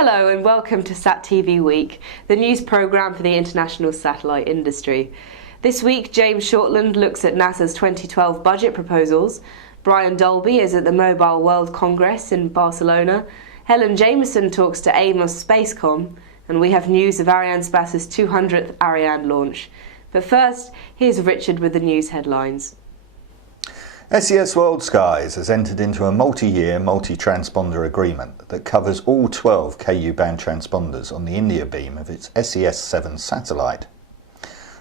Hello and welcome to SatTV Week, the news programme for the international satellite industry. This week, James Shortland looks at NASA's 2012 budget proposals, Brian Dolby is at the Mobile World Congress in Barcelona, Helen Jameson talks to AMOS Spacecom, and we have news of Arianespace's 200th Ariane launch. But first, here's Richard with the news headlines. SES World Skies has entered into a multi-year, multi-transponder agreement that covers all 12 Ku-band transponders on the India beam of its SES-7 satellite.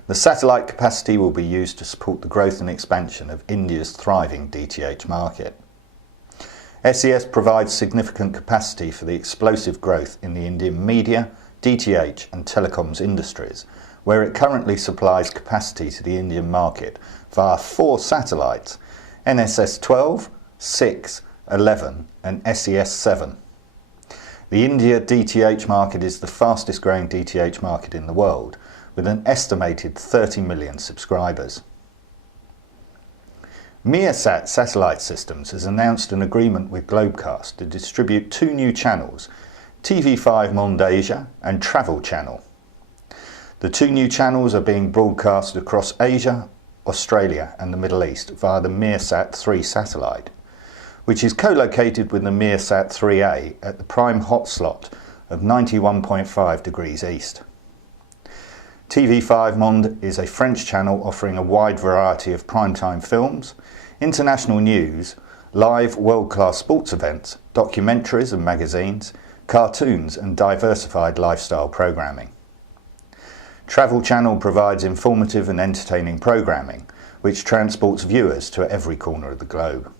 The satellite capacity will be used to support the growth and expansion of India's thriving DTH market. SES provides significant capacity for the explosive growth in the Indian media, DTH and telecoms industries, where it currently supplies capacity to the Indian market via 4 satellites, NSS-12, 6, 11 and SES-7. The India DTH market is the fastest growing DTH market in the world, with an estimated 30 million subscribers. Measat Satellite Systems has announced an agreement with Globecast to distribute 2 new channels, TV5 Monde Asia and Travel Channel. The 2 new channels are being broadcast across Asia, Australia and the Middle East via the Measat 3 satellite, which is co-located with the Measat 3A at the prime hot slot of 91.5 degrees east. TV5 Monde is a French channel offering a wide variety of primetime films, international news, live world-class sports events, documentaries and magazines, cartoons and diversified lifestyle programming. Travel Channel provides informative and entertaining programming, which transports viewers to every corner of the globe.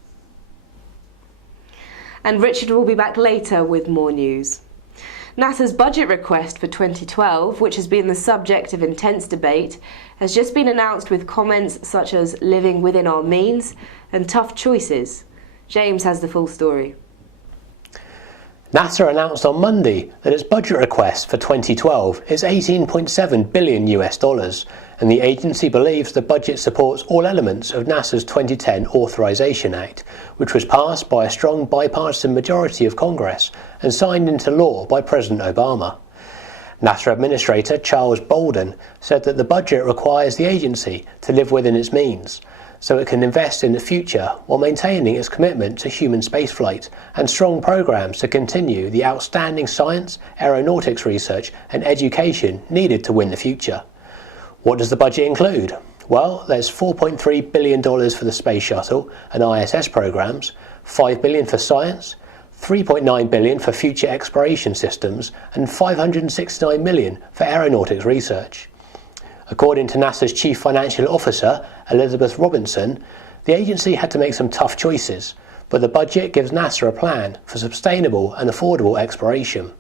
And Richard will be back later with more news. NASA's budget request for 2012, which has been the subject of intense debate, has just been announced with comments such as living within our means and tough choices. James has the full story. NASA announced on Monday that its budget request for 2012 is $18.7 billion, and the agency believes the budget supports all elements of NASA's 2010 Authorization Act, which was passed by a strong bipartisan majority of Congress and signed into law by President Obama. NASA Administrator Charles Bolden said that the budget requires the agency to live within its means, so it can invest in the future while maintaining its commitment to human spaceflight and strong programs to continue the outstanding science, aeronautics research and education needed to win the future. What does the budget include? Well, there's $4.3 billion for the Space Shuttle and ISS programs, $5 billion for science, $3.9 billion for future exploration systems and $569 million for aeronautics research. According to NASA's Chief Financial Officer, Elizabeth Robinson, the agency had to make some tough choices, but the budget gives NASA a plan for sustainable and affordable exploration.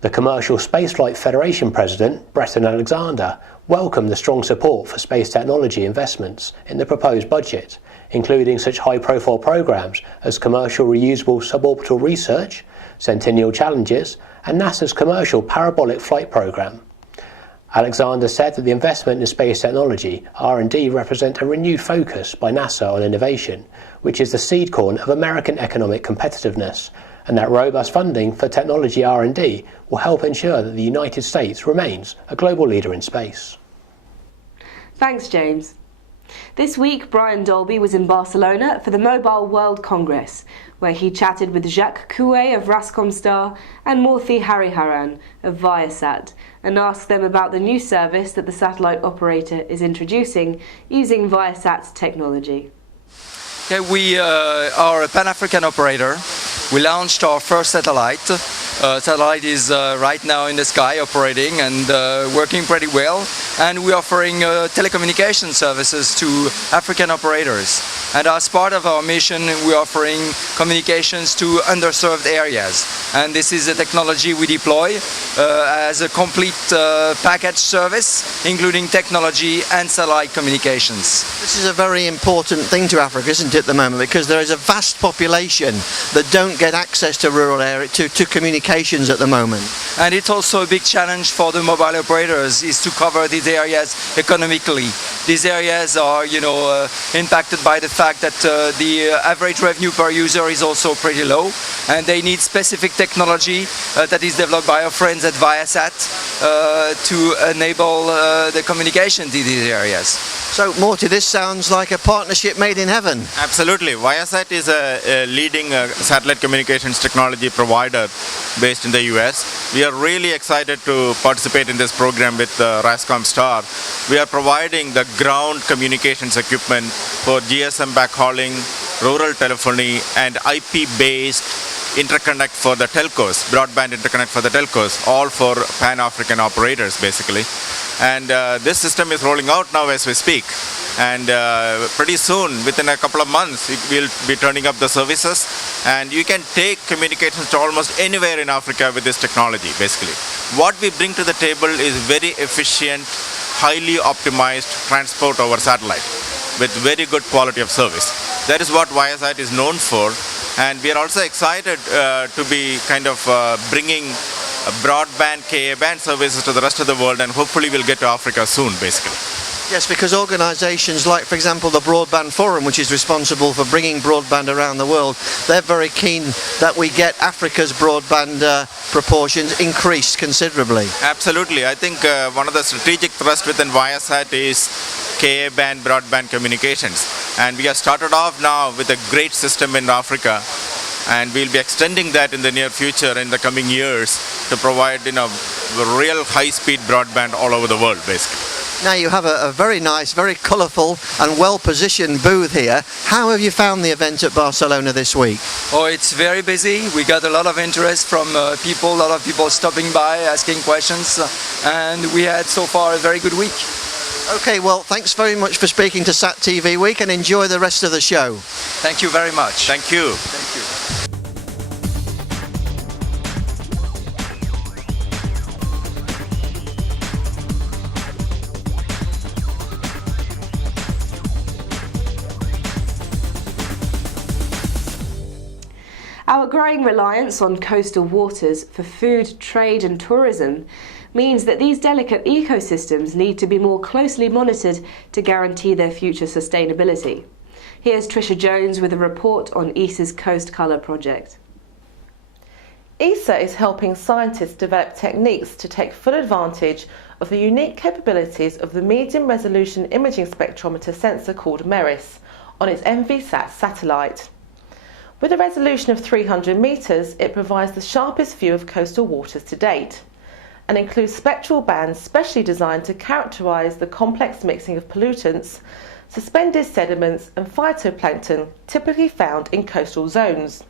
The Commercial Spaceflight Federation President, Breton Alexander, welcomed the strong support for space technology investments in the proposed budget, including such high-profile programs as commercial reusable suborbital research, Centennial Challenges, and NASA's Commercial Parabolic Flight Program. Alexander said that the investment in space technology, R&D, represent a renewed focus by NASA on innovation, which is the seed corn of American economic competitiveness, and that robust funding for technology R&D will help ensure that the United States remains a global leader in space. Thanks, James. This week, Brian Dolby was in Barcelona for the Mobile World Congress, where he chatted with Jacques Couet of Rascomstar and Murthy Hariharan of Viasat, and asked them about the new service that the satellite operator is introducing using Viasat's technology. Okay, we are a Pan-African operator. We launched our first satellite. Satellite is right now in the sky operating and working pretty well. And we're offering telecommunication services to African operators. And as part of our mission, we're offering communications to underserved areas. And this is a technology we deploy as a complete package service, including technology and satellite communications. This is a very important thing to Africa, isn't it, at the moment? Because there is a vast population that don't get access to rural areas, to communications at the moment. And it's also a big challenge for the mobile operators is to cover these areas economically. These areas are, impacted by the fact that the average revenue per user is also pretty low, and they need specific technology that is developed by our friends at Viasat to enable the communications in these areas. So, Morty, this sounds like a partnership made in heaven. Absolutely. Viasat is a leading satellite communications technology provider based in the US. We are really excited to participate in this program with Rascom Star. We are providing the ground communications equipment for GSM backhauling, rural telephony, and IP-based interconnect for the telcos, broadband interconnect for the telcos, all for Pan-African operators basically. And this system is rolling out now as we speak. And pretty soon, within a couple of months, we'll be turning up the services, and you can take communications to almost anywhere in Africa with this technology basically. What we bring to the table is very efficient, highly optimized transport over satellite with very good quality of service. That is what Viasat is known for. And we are also excited to be kind of bringing broadband Ka-band services to the rest of the world, and hopefully we'll get to Africa soon basically. Yes, because organisations like, for example, the Broadband Forum, which is responsible for bringing broadband around the world, they're very keen that we get Africa's broadband proportions increased considerably. Absolutely. I think one of the strategic thrusts within Viasat is Ka-band broadband communications. And we have started off now with a great system in Africa, and we'll be extending that in the near future, in the coming years, to provide real high-speed broadband all over the world basically. Now you have a very nice, very colourful and well-positioned booth here. How have you found the event at Barcelona this week? Oh, it's very busy. We got a lot of interest from people, a lot of people stopping by, asking questions, and we had so far a very good week. Okay, well, thanks very much for speaking to SatTV Week, and enjoy the rest of the show. Thank you very much. Thank you. Thank you. Our growing reliance on coastal waters for food, trade and tourism means that these delicate ecosystems need to be more closely monitored to guarantee their future sustainability. Here's Trisha Jones with a report on ESA's Coast Colour project. ESA is helping scientists develop techniques to take full advantage of the unique capabilities of the medium resolution imaging spectrometer sensor called MERIS on its MVSat satellite. With a resolution of 300 metres, it provides the sharpest view of coastal waters to date, and includes spectral bands specially designed to characterise the complex mixing of pollutants, suspended sediments and phytoplankton typically found in coastal zones.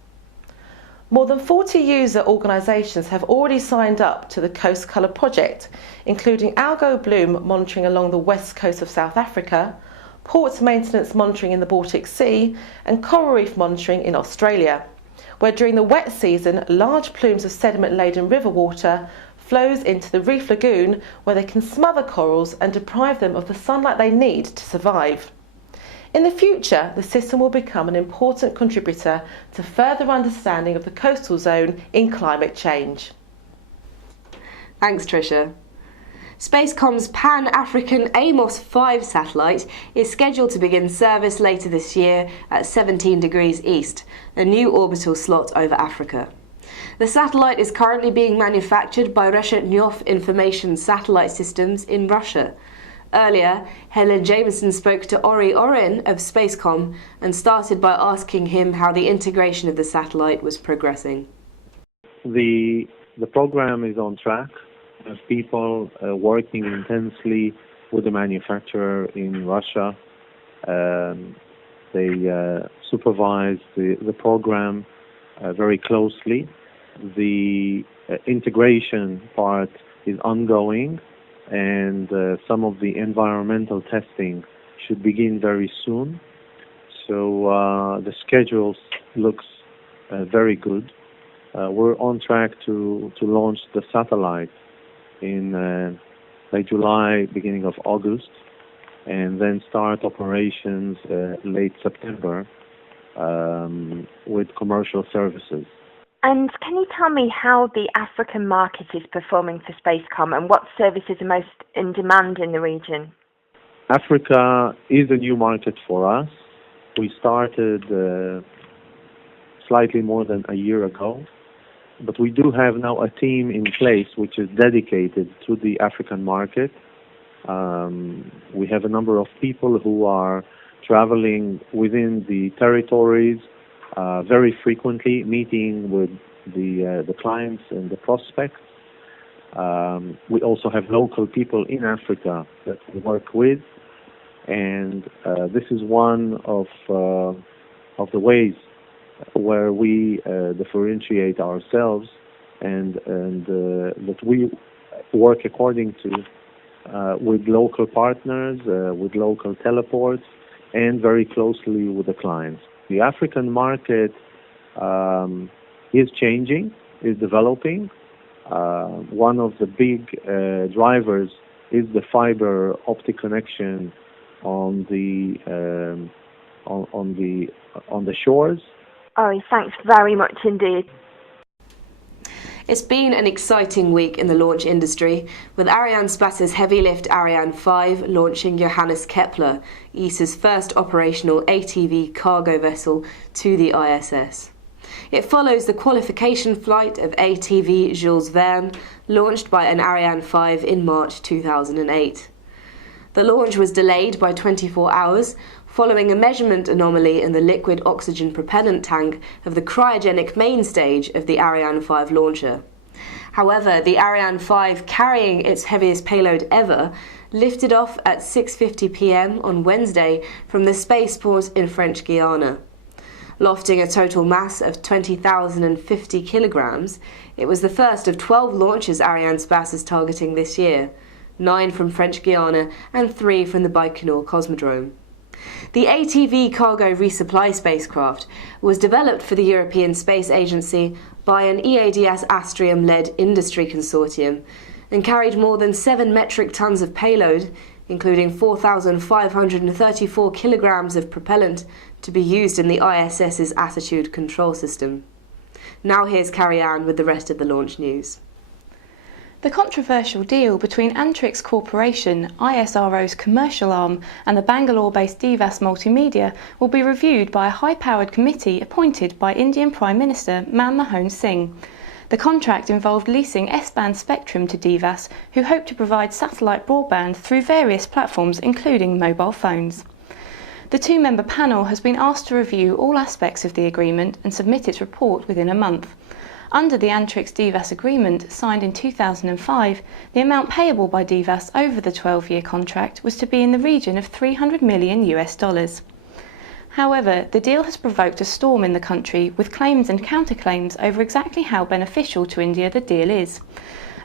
More than 40 user organisations have already signed up to the Coast Colour project, including algal bloom monitoring along the west coast of South Africa, port maintenance monitoring in the Baltic Sea and coral reef monitoring in Australia, where during the wet season large plumes of sediment-laden river water flows into the reef lagoon, where they can smother corals and deprive them of the sunlight they need to survive. In the future, the system will become an important contributor to further understanding of the coastal zone in climate change. Thanks, Trisha. Spacecom's Pan-African AMOS 5 satellite is scheduled to begin service later this year at 17 degrees east, a new orbital slot over Africa. The satellite is currently being manufactured by Reshetnev Information Satellite Systems in Russia. Earlier, Helen Jameson spoke to Ariane of Spacecom and started by asking him how the integration of the satellite was progressing. The program is on track. People working intensely with the manufacturer in Russia. They supervise the program very closely. The integration part is ongoing, and some of the environmental testing should begin very soon. So the schedule looks very good. We're on track to launch the satellite in late July, beginning of August, and then start operations late September with commercial services. And can you tell me how the African market is performing for Spacecom and what services are most in demand in the region? Africa is a new market for us. We started slightly more than a year ago, but we do have now a team in place which is dedicated to the African market. We have a number of people who are traveling within the territories very frequently, meeting with the clients and the prospects. We also have local people in Africa that we work with, and this is one of the ways where we differentiate ourselves and that we work according to with local partners, with local teleports, and very closely with the clients. The African market is changing, is developing. One of the big drivers is the fiber optic connection on the shores. Oh, thanks very much indeed. It's been an exciting week in the launch industry, with Arianespace's heavy lift Ariane 5 launching Johannes Kepler, ESA's first operational ATV cargo vessel, to the ISS. It follows the qualification flight of ATV Jules Verne, launched by an Ariane 5 in March 2008. The launch was delayed by 24 hours, following a measurement anomaly in the liquid oxygen propellant tank of the cryogenic main stage of the Ariane 5 launcher. However, the Ariane 5, carrying its heaviest payload ever, lifted off at 6:50 p.m. on Wednesday from the spaceport in French Guiana. Lofting a total mass of 20,050 kilograms, it was the first of 12 launches Arianespace is targeting this year, 9 from French Guiana and 3 from the Baikonur Cosmodrome. The ATV cargo resupply spacecraft was developed for the European Space Agency by an EADS Astrium-led industry consortium and carried more than 7 metric tons of payload, including 4,534 kilograms of propellant to be used in the ISS's attitude control system. Now here's Ariane with the rest of the launch news. The controversial deal between Antrix Corporation, ISRO's commercial arm, and the Bangalore-based DVAS Multimedia will be reviewed by a high-powered committee appointed by Indian Prime Minister Manmohan Singh. The contract involved leasing S-band spectrum to DVAS, who hope to provide satellite broadband through various platforms, including mobile phones. The two-member panel has been asked to review all aspects of the agreement and submit its report within a month. Under the Antrix DVAS agreement, signed in 2005, the amount payable by DVAS over the 12-year contract was to be in the region of $300 million. However, the deal has provoked a storm in the country, with claims and counterclaims over exactly how beneficial to India the deal is.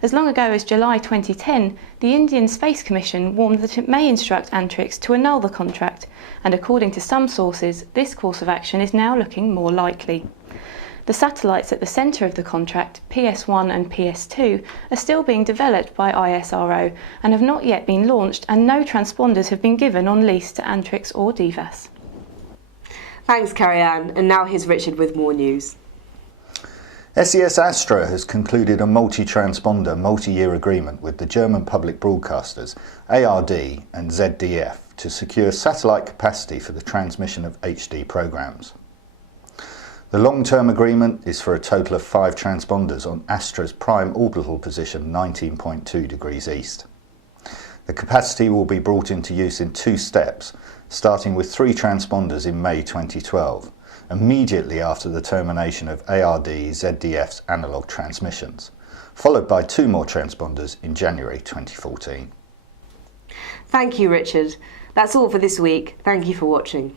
As long ago as July 2010, the Indian Space Commission warned that it may instruct Antrix to annul the contract, and according to some sources, this course of action is now looking more likely. The satellites at the centre of the contract, PS1 and PS2, are still being developed by ISRO and have not yet been launched, and no transponders have been given on lease to Antrix or DVAS. Thanks, Ariane, and now here's Richard with more news. SES Astra has concluded a multi-transponder, multi-year agreement with the German public broadcasters ARD and ZDF to secure satellite capacity for the transmission of HD programmes. The long-term agreement is for a total of 5 transponders on Astra's prime orbital position 19.2 degrees east. The capacity will be brought into use in 2 steps, starting with 3 transponders in May 2012, immediately after the termination of ARD ZDF's analogue transmissions, followed by 2 more transponders in January 2014. Thank you, Richard. That's all for this week. Thank you for watching.